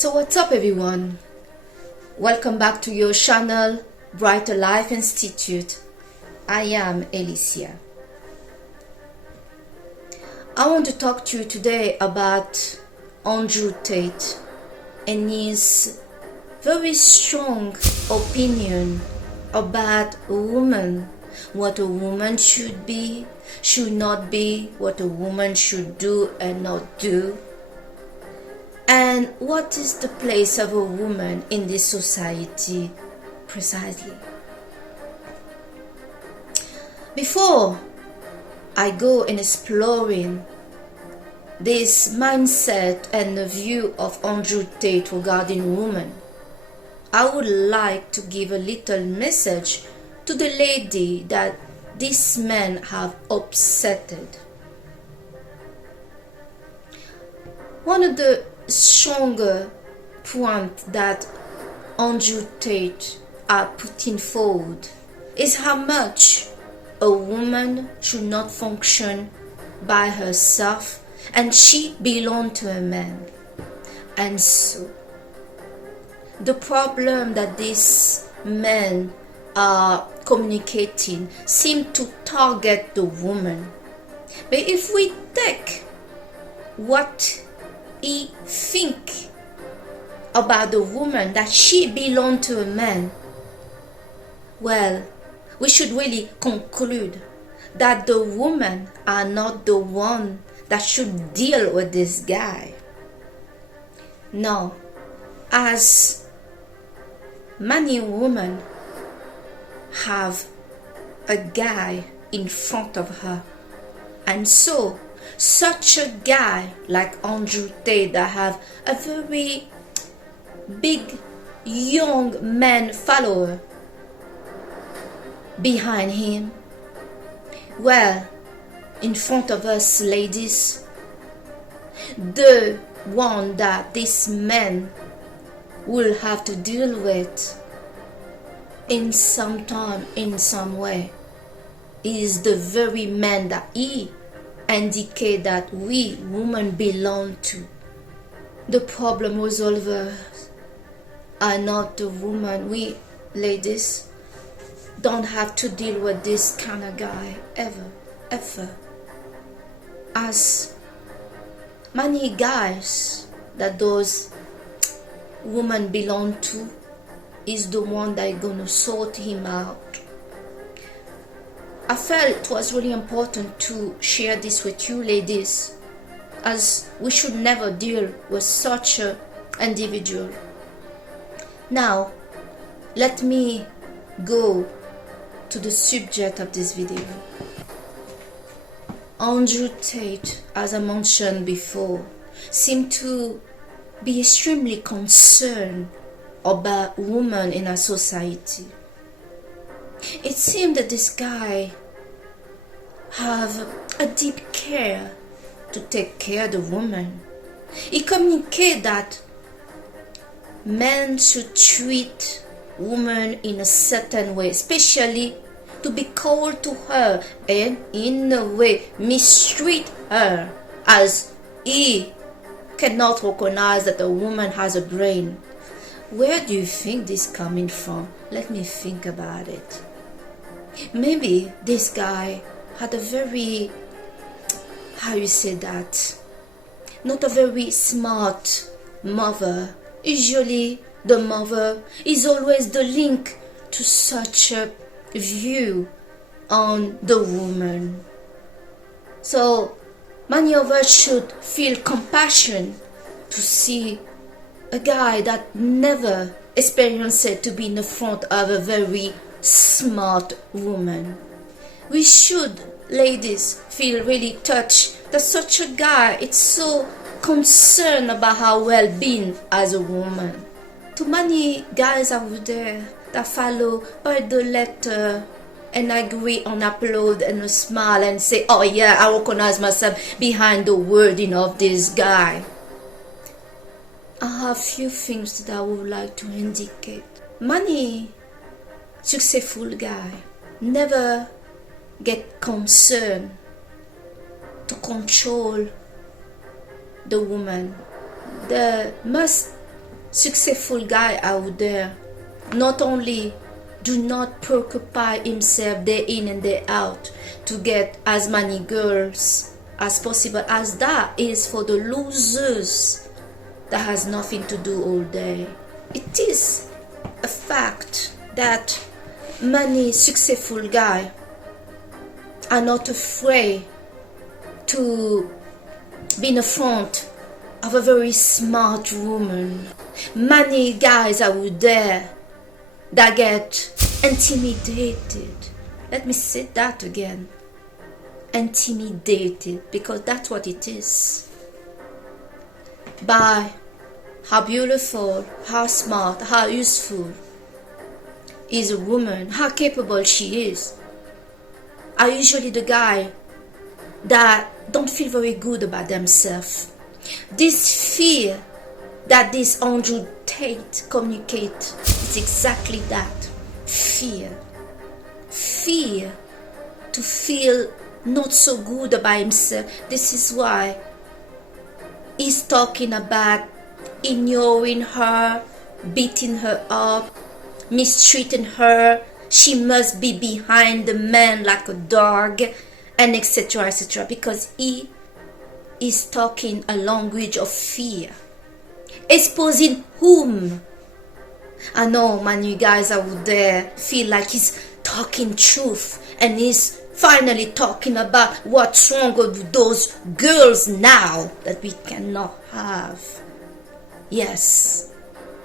So what's up everyone? Welcome back to your channel, Brighter Life Institute. I am Alicia. I want to talk to you today about Andrew Tate and his very strong opinion about a woman, what a woman should be, should not be, what a woman should do and not do, and what is the place of a woman in this society precisely. Before I go in exploring this mindset and the view of Andrew Tate regarding women, I would like to give a little message to the lady that these men have upsetted. One of the stronger points that Andrew Tate are putting forward is how much a woman should not function by herself and she belongs to a man. And so the problem that these men are communicating seem to target the woman. But if we take what he think about the woman, that she belongs to a man, well, we should really conclude that the women are not the one that should deal with this guy. No, as many women have a guy in front of her, and so such a guy like Andrew Tate that have a very big young man follower behind him, well, in front of us ladies, the one that this man will have to deal with in some time, in some way, is the very man that he indicate that we women belong to. The problem resolvers are not the woman. We ladies don't have to deal with this kind of guy ever. As many guys that those women belong to is the one that gonna sort him out. I felt it was really important to share this with you ladies, as we should never deal with such an individual. Now, let me go to the subject of this video. Andrew Tate, as I mentioned before, seemed to be extremely concerned about women in our society. It seemed that this guy have a deep care to take care of the woman. He communicated that men should treat women in a certain way, especially to be cold to her and in a way mistreat her, as he cannot recognize that a woman has a brain. Where do you think this coming from? Let me think about it. Maybe this guy had a very, how you say that, not a very smart mother. Usually the mother is always the link to such a view on the woman. So many of us should feel compassion to see a guy that never experienced to be in the front of a very smart woman. We should, ladies, feel really touched that such a guy is so concerned about her well-being as a woman. Too many guys out there that follow by the letter and agree on upload and smile and say, oh yeah, I recognize myself behind the wording of this guy. I have few things that I would like to indicate. Many successful guys never get concerned to control the woman. They must successful guy out there not only do not preoccupy himself day in and day out to get as many girls as possible, as that is for the losers that has nothing to do all day. It is a fact that many successful guys are not afraid to be in the front of a very smart woman. Many guys out there that get intimidated. Let me say that again. Intimidated, because that's what it is. By how beautiful, how smart, how useful is a woman, how capable she is, are usually the guy that don't feel very good about themselves. This fear that this Andrew Tate communicates is exactly that. Fear. Fear to feel not so good about himself. This is why he's talking about ignoring her, beating her up, mistreating her. She must be behind the man like a dog, and etc., etc. Because he is talking a language of fear. Exposing whom? I know many guys out there feel like he's talking truth, and he's finally talking about what's wrong with those girls now that we cannot have. Yes,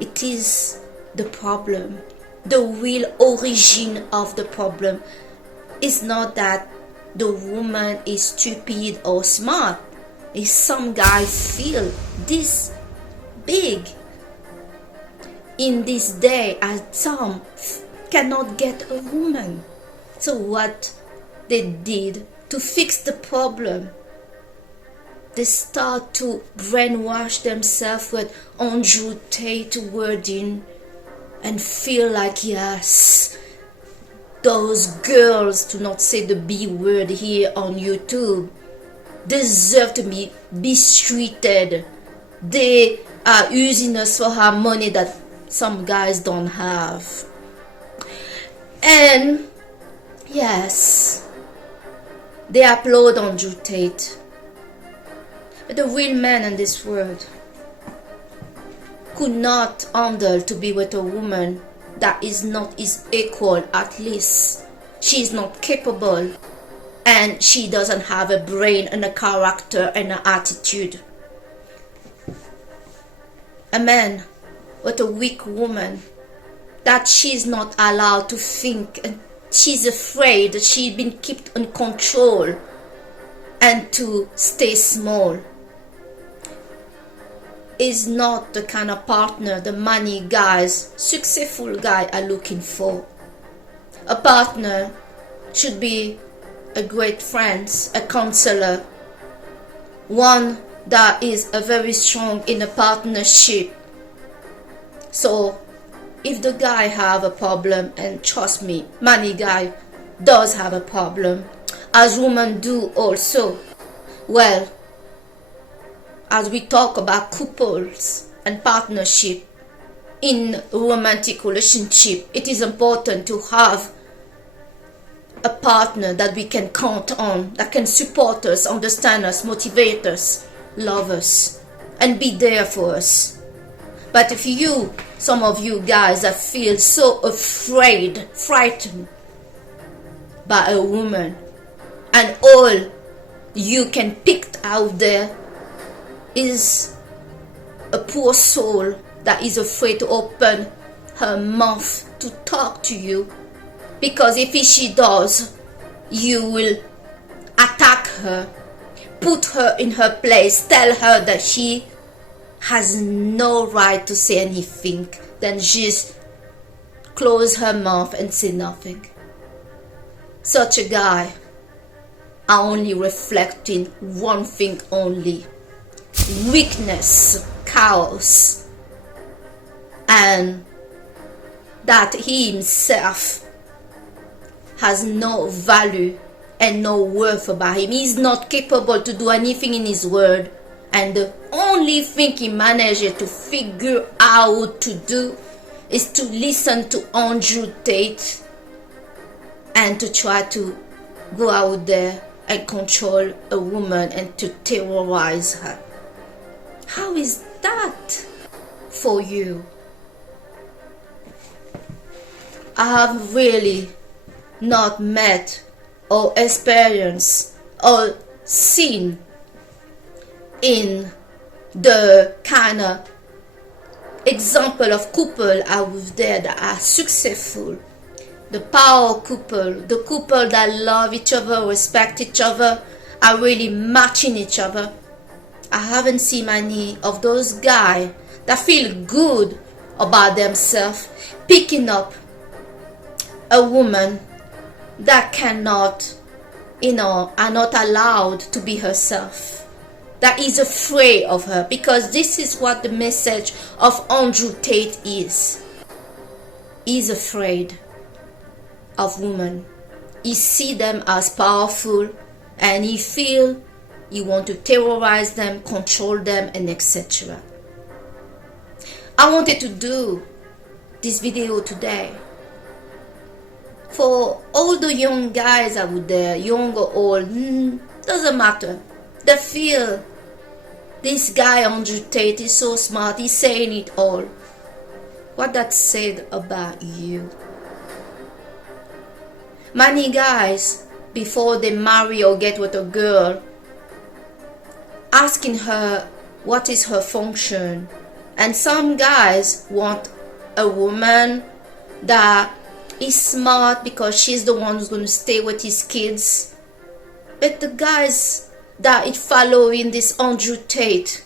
it is the problem. The real origin of the problem is not that the woman is stupid or smart. Is some guys feel this big in this day, as some cannot get a woman. So what they did to fix the problem, they start to brainwash themselves with Andrew Tate wording and feel like, yes, those girls, to not say the B word here on YouTube, deserve to be mistreated. They are using us for our money that some guys don't have. And yes, they applaud Andrew Tate. But the real man in this world could not handle to be with a woman that is not his equal. At least she is not capable, and she doesn't have a brain and a character and an attitude. A man with a weak woman that she's not allowed to think, and she's afraid that she's been kept in control and to stay small, is not the kind of partner the money guys, successful guys are looking for. A partner should be a great friend, a counselor, one that is a very strong in a partnership. So if the guy have a problem, and trust me, many guy does have a problem, as women do also, well, as we talk about couples and partnership in romantic relationship, it is important to have a partner that we can count on, that can support us, understand us, motivate us, love us, and be there for us. But if you, some of you guys that feel so afraid, frightened by a woman, and all you can pick out there is a poor soul that is afraid to open her mouth to talk to you, because if she does, you will attack her, put her in her place, tell her that she has no right to say anything, then just close her mouth and say nothing. Such a guy are only reflecting one thing only: weakness, chaos, and that he himself has no value and no worth about him. He's not capable to do anything in his world, and the only thing he manages to figure out how to do is to listen to Andrew Tate and to try to go out there and control a woman and to terrorize her. How is that for you? I have really not met or experienced or seen in the kind of example of couple out there that are successful, the power couple, the couple that love each other, respect each other, are really matching each other. I haven't seen many of those guys that feel good about themselves picking up a woman that cannot, are not allowed to be herself, that is afraid of her, because this is what the message of Andrew Tate is. He's afraid of women. He see them as powerful and he feel he want to terrorize them, control them, and etc. I wanted to do this video today for all the young guys out there, young or old, doesn't matter. They feel this guy Andrew Tate is so smart, he's saying it all. What that said about you. Many guys, before they marry or get with a girl, asking her what is her function. And some guys want a woman that is smart because she's the one who's going to stay with his kids. But the guys that is following this Andrew Tate,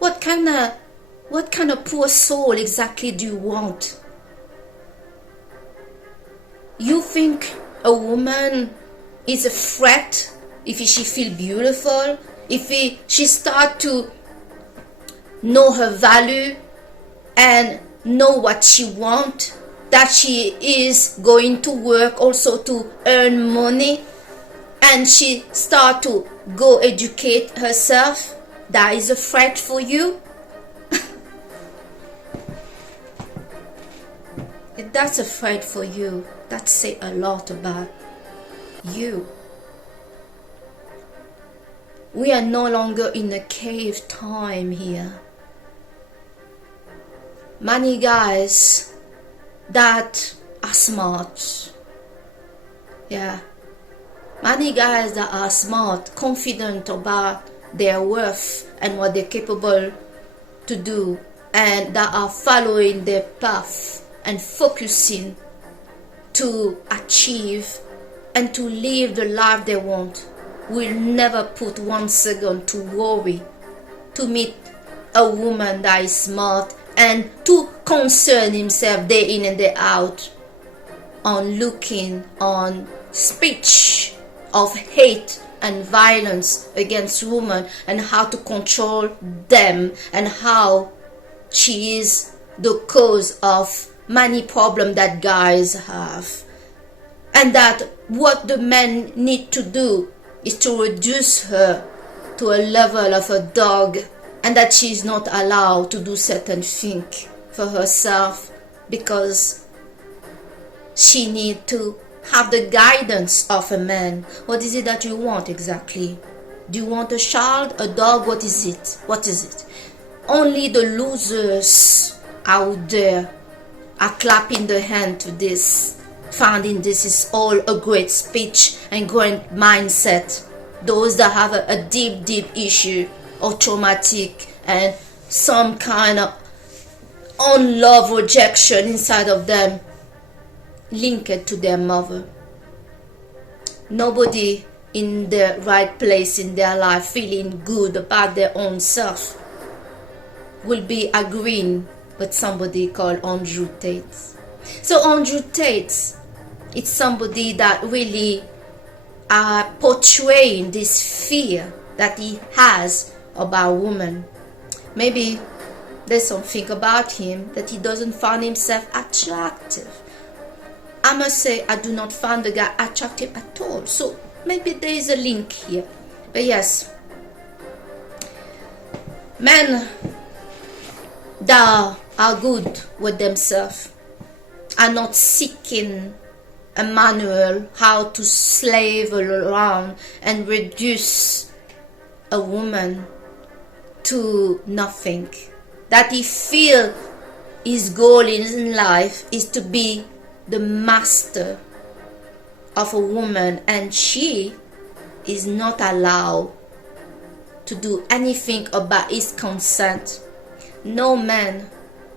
what kind of poor soul exactly do you want? You think a woman is a threat if she feel beautiful, if she start to know her value and know what she want, that she is going to work also to earn money, and she start to go educate herself, that is a threat for you? If that's a threat for you, that say a lot about you. We are no longer in a cave time here. Many guys that are smart, many guys that are smart, confident about their worth and what they're capable to do, and that are following their path and focusing to achieve and to live the life they want, will never put 1 second to worry to meet a woman that is smart and to concern himself day in and day out on looking on speech of hate and violence against women and how to control them and how she is the cause of many problems that guys have, and that what the men need to do is to reduce her to a level of a dog, and that she is not allowed to do certain things for herself because she need to have the guidance of a man. What is it that you want exactly? Do you want a child, a dog? What is it? What is it? Only the losers out there are clapping the hand to this, finding this is all a great speech and great mindset. Those that have a deep issue or traumatic and some kind of unlove rejection inside of them, linked to their mother. Nobody in the right place in their life feeling good about their own self will be agreeing with somebody called Andrew Tate. So Andrew Tate, it's somebody that really are portraying this fear that he has about women. Maybe there's something about him that he doesn't find himself attractive. I must say, I do not find the guy attractive at all. So maybe there is a link here. But yes, men that are are good with themselves, are not seeking a manual how to slave around and reduce a woman to nothing. That he feel his goal in life is to be the master of a woman, and she is not allowed to do anything about his consent. No man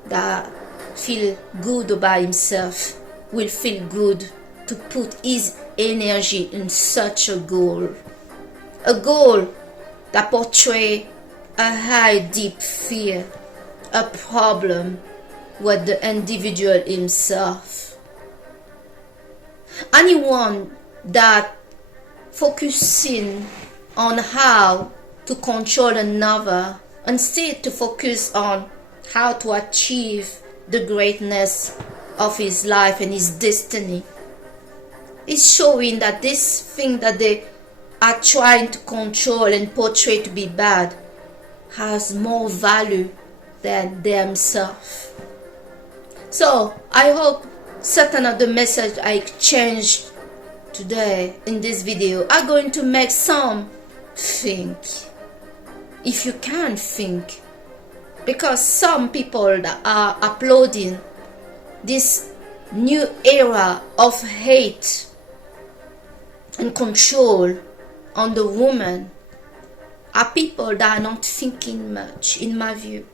that feel good about himself will feel good to put his energy in such a goal that portray a high deep fear, a problem with the individual himself. Anyone that focusing on how to control another instead to focus on how to achieve the greatness of his life and his destiny is showing that this thing that they are trying to control and portray to be bad has more value than themselves. So I hope certain of the message I exchanged today in this video are going to make some think, if you can think, because some people that are uploading this new era of hate and control on the woman are people that are not thinking much, in my view.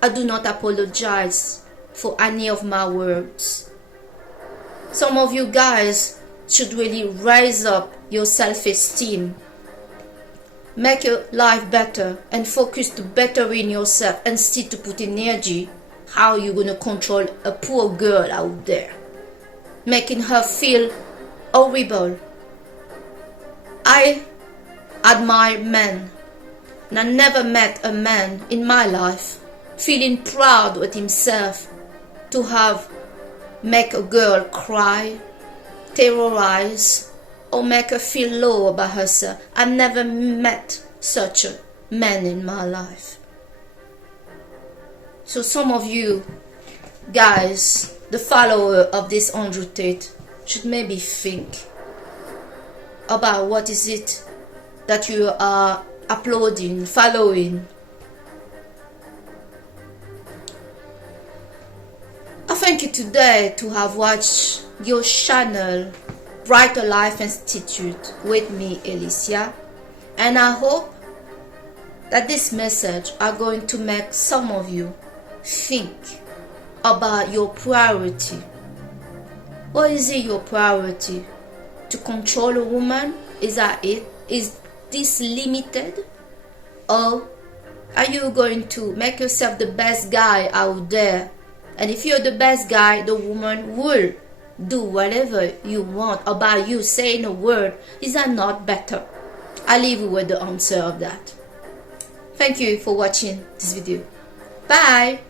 I do not apologize for any of my words. Some of you guys should really raise up your self-esteem, make your life better, and focus to bettering yourself instead to put energy how you're going to control a poor girl out there, making her feel horrible. I admire men, and I never met a man in my life feeling proud with himself to have make a girl cry, terrorize, or make her feel low about herself. I never met such a man in my life. So some of you guys, the follower of this Andrew Tate, should maybe think about what is it that you are uploading, following. I thank you today to have watched your channel Brighter Life Institute with me, Alicia, and I hope that this message are going to make some of you think about your priority. What is it your priority? To control a woman? Is that it? Is this limited? Or are you going to make yourself the best guy out there? And if you're the best guy, the woman will do whatever you want about you saying a word. Is that not better? I'll leave you with the answer of that. Thank you for watching this video. Bye.